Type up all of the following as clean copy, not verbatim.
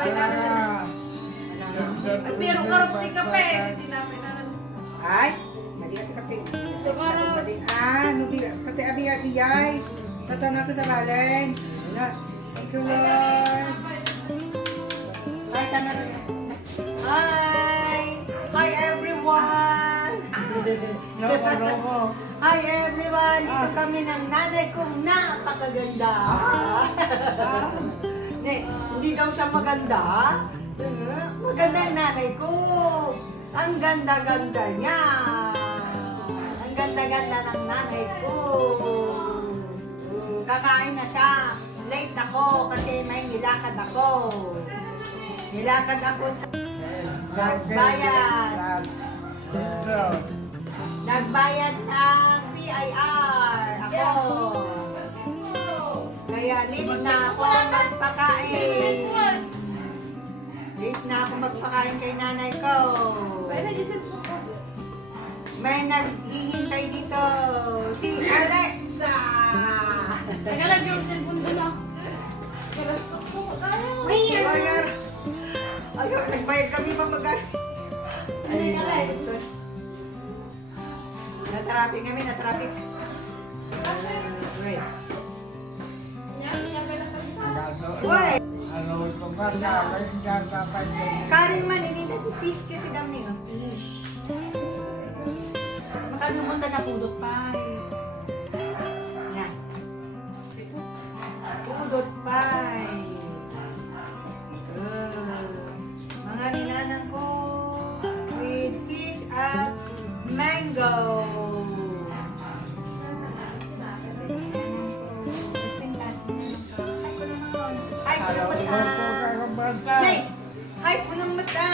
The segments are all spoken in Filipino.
tinapay namin. At meron karot ni kape, tinapay namin. Ay, mali ati kape. So, para- Nubi, kati abi-abiyay. Tatana ko sa balen. Thank you, Lord. Ay, tanan. Hi! Hi everyone! Hi everyone! Dito kami ng nanay kong napakaganda! Hindi daw siya maganda. Maganda ang nanay ko. Ang ganda-ganda niya. Ang ganda-ganda ng nanay ko. Kakain na siya. Late ako kasi may nilakad ako. Nilakad ako sa nagbayad. Nagbayad ng PIR ako. Kaya late na ako magpakain. Late na ako magpakain kay nanay ko. May naghihintay dito. Si Alexa. Teka lang yung cellphone ko na. Kalas ko po. Ayun. Ayun, nagbayad kami pag na-traffic kami, na-traffic. Wait. Uy! Karing man, hindi na fish kasi dami ng fish. Makalumunta na pudot pa. Yan. Pudot pa. Mga ninanang ko with fish at mango. Ay, ko ng mata. Nay, ay, ko ng mata.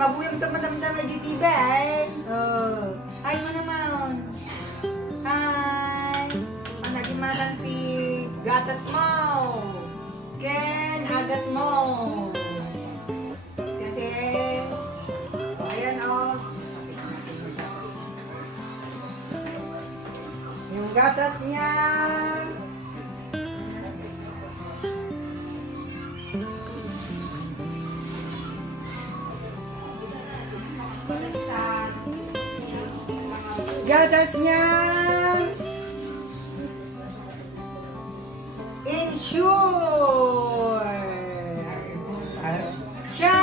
Mabuyang ito madamdam ay ditibay. Oh. Ay mo naman. Hi. Panagimanan ti gatas mo. Ken, agas mo. Kasi, ayan o. Yung gatas niya. Gatas niya. Ensure. Siya.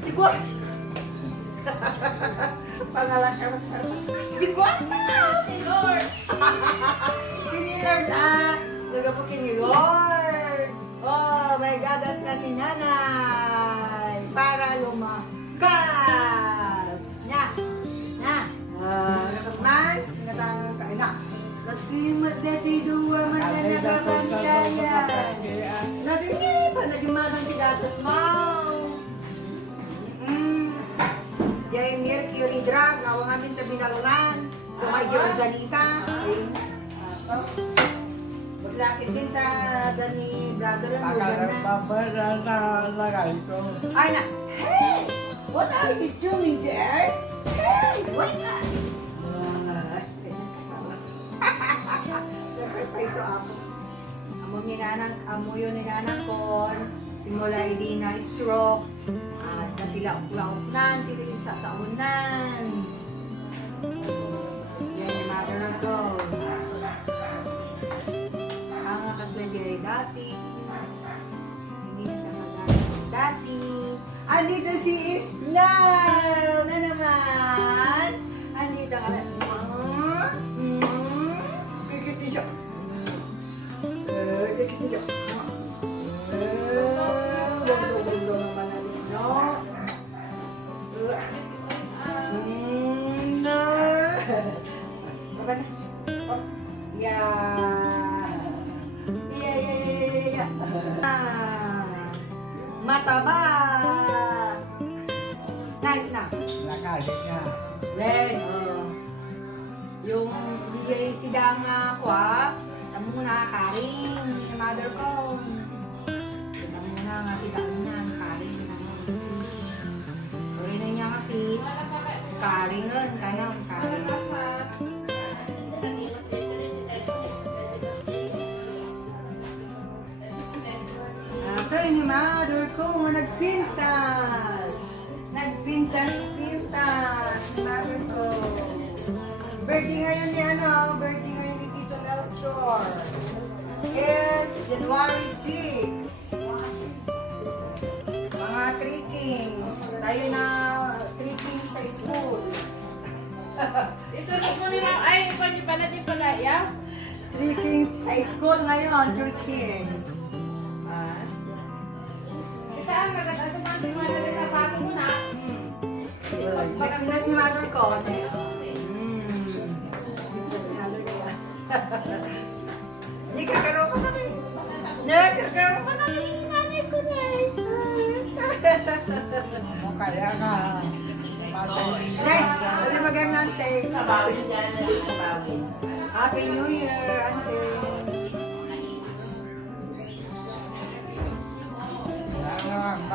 Di ko. Pangalan ka. Di ko. Lord. Kini Lord Laga po kini Lord. Oh, may gatas na si nanay. Para lumakas. Nya. Nya. Man. Natanong ka. Ina. Nagtimat na tiduwa man na nagabantayan. Nagiging pa, nagimanan si gatas mo. Jay Mercury drug, awang amin na binalunan. So may giorganita. Maglakit din ta, Dani brother and Ay na, hey! What are you doing there? Hey! Wake up! Paiso ako. Amo yun ninanang kon. Simula hindi na stroke. At natilaok-laok nan, tili sa saunan. Yan yung mother ko. Ang kaslagay dati. Hindi na siya magaling dati. Andito si Isnal na naman. Andito ka na. Kikis din siya. Kikis din siya. Bundo naman na Isnal. No. Baba na. Oh. Yeah. Yeah. Mataba. Nice na. Len, yung si Danga ko tamo muna karing ni mother ko. Tamo muna nga si Danga karing na. Uri na niya kapit. Karingan, kanang karing. Ay, ni mother ko, nagpintas. Nagpintas-pintas. Ni mother ko. Birthday ngayon ni birthday ngayon ni Tito Melchor. It's January 6. Mga 3 kings. Tayo na 3 kings sa school. Ito na po ni Ma'am. Ay, ipon niyo pala di pala, yeah? 3 kings sa school ngayon. 3 kings. Isa ang nagkatato pa si Ma'am na sapato mo na. Pagkakita si mother ko. Hindi, kagaro pa kami. Kagaro pa kami ni nanay ko na. Kaya ka. Nay, wala mag-ante. Happy New Year, ante.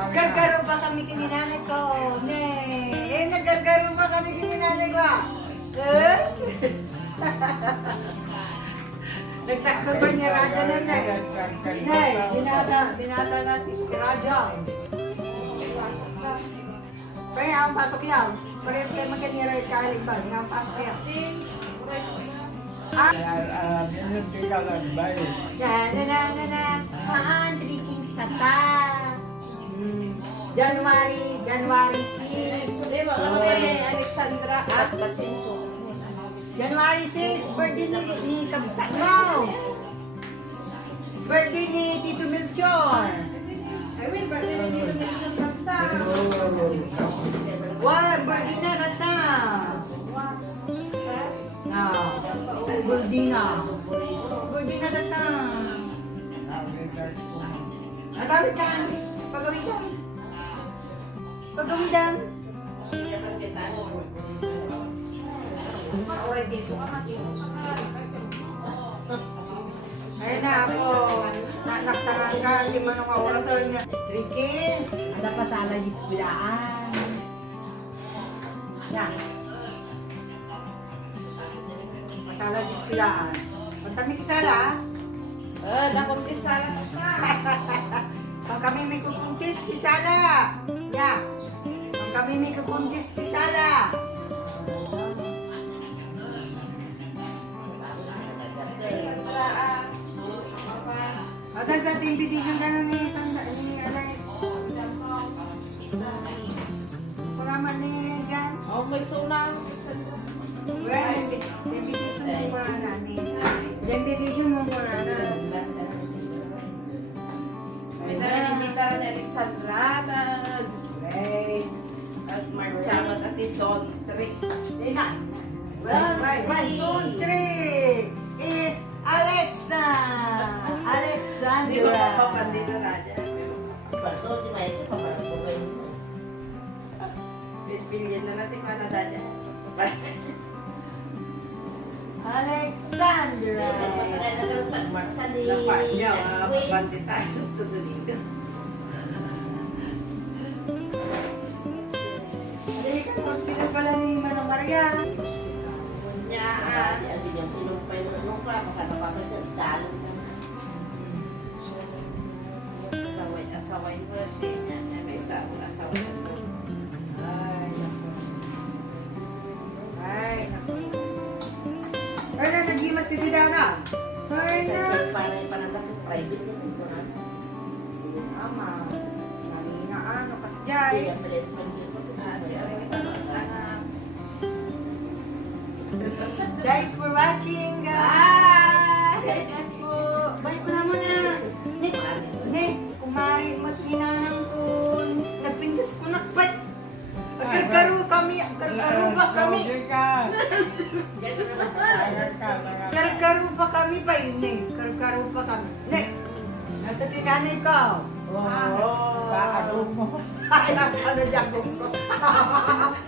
Gargaro pa kami kininanay ko. Naggargaro pa kami kininanay ko. Nagtakbo ba niya Raja na Nay? Nay, binata na si Raja. Kaya ang pasok yan. Parehas kayo magkanira at kaaliban. Nga ang pasok yan. Hindi ka nagbay. Na. Maan, 3 kings na ta. January 6. Di ba, ano kay Alexandra at Batinso? January 6, birthday ni Kabsat mo. Birthday ni Tito Melchor. I will, birthday na dito sa Santa. Birthday na kata. Birthday na. Birthday na kata. Nagawid ka. Pagawidan. Pagawidan. Ayun na ako. Naktangan ka. Hindi man ako orasan niya. 3 kings. Ada pa sala di eskwelahan. Yan. Masala di espilaan. Kung kami kisala, Dakot din sana ko sa. kung kami may kukuntis, kisala. Yan. Kung kami may kukuntis, kisala. Matan sa invitation ka na ni Alay. Paraman ni Jan. Oh, may sunang. Well, invitation mo pa na ni. Invitation mo pa na. May narinig ni Alexandra at Marchamat at Ison 3. Zone 3 is Alexa. Alexandra. Hindi ko matokan dito na dyan. Bilyan na natin pa na dyan. Alexandra. Dapat niya, bandita sa tutulido. Dali ka sa hospital pala ni Manang Maria. Nyaan. Asaway mo na siya niya. May asaway. Ay, naku. Ay, na, naghimas si Sidana. Ay, na. Ama. Nalinaan, o kasjay. Si Aring anak. Thanks for watching, guys. Thanks po. Balik ko na muna. Nick, kumari magpinanang ko. Nagpindas ko nakpat. Karkaro kami. Karkaro ba kami? Karkaro pa kami pa ini. Karkaro pa kami. Nick, nagtatinanay ko. Kaagong mo. Ay, ano jagong ko.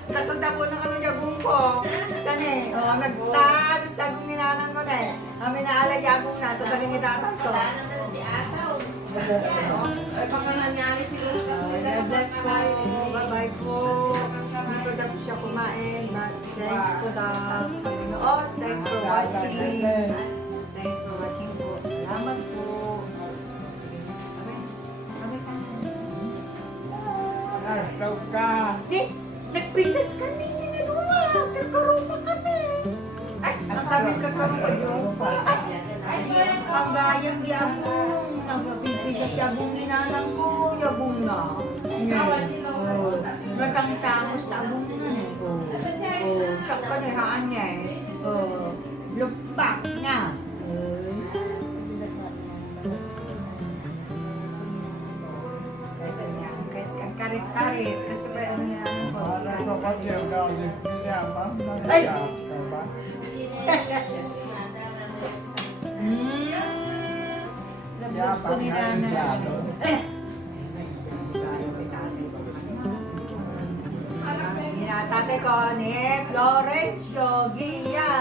Nakunta po na kami jagong ko. Kani, nagtagos jagong ninanang ko na eh. Kami na ala jagong na sa bagay ni tatang ko. Ay, baka nangyari siguro sa God bless po. Bye-bye po. Dito na po siya kumain. Thanks po sa panonood. Thanks for watching. Thanks for watching po. Salamat po. Sige. Kami ka na. daw ka. Di, nagpindas kami ng ano kakaruma kami. Ay, ang kami kakaruma yung ang bayang yabong, nagpindas yabong ni nanang ko, yabong na. Matang-tangos na abong na eh. Saka nihaan niya eh. Lupak na. Karit-karit. Kasi ba ano niya ko? Para ko kasi daw niya ba? Ay! Ka ba? Labos ko ni nanay. Tate ko ni Florencio Gia.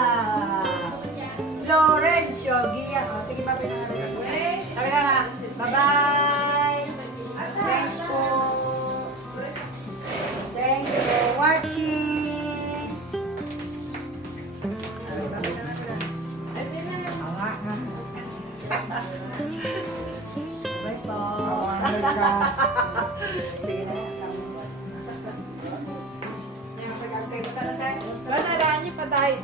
Florencio Gia. O, sige pa, pinangalan ko. Sabi na nga, bye-bye. Thanks po. Thanks for watching. Awa na. Bye po. Awan ka. Sige na. Wala na, niyo pa dahil.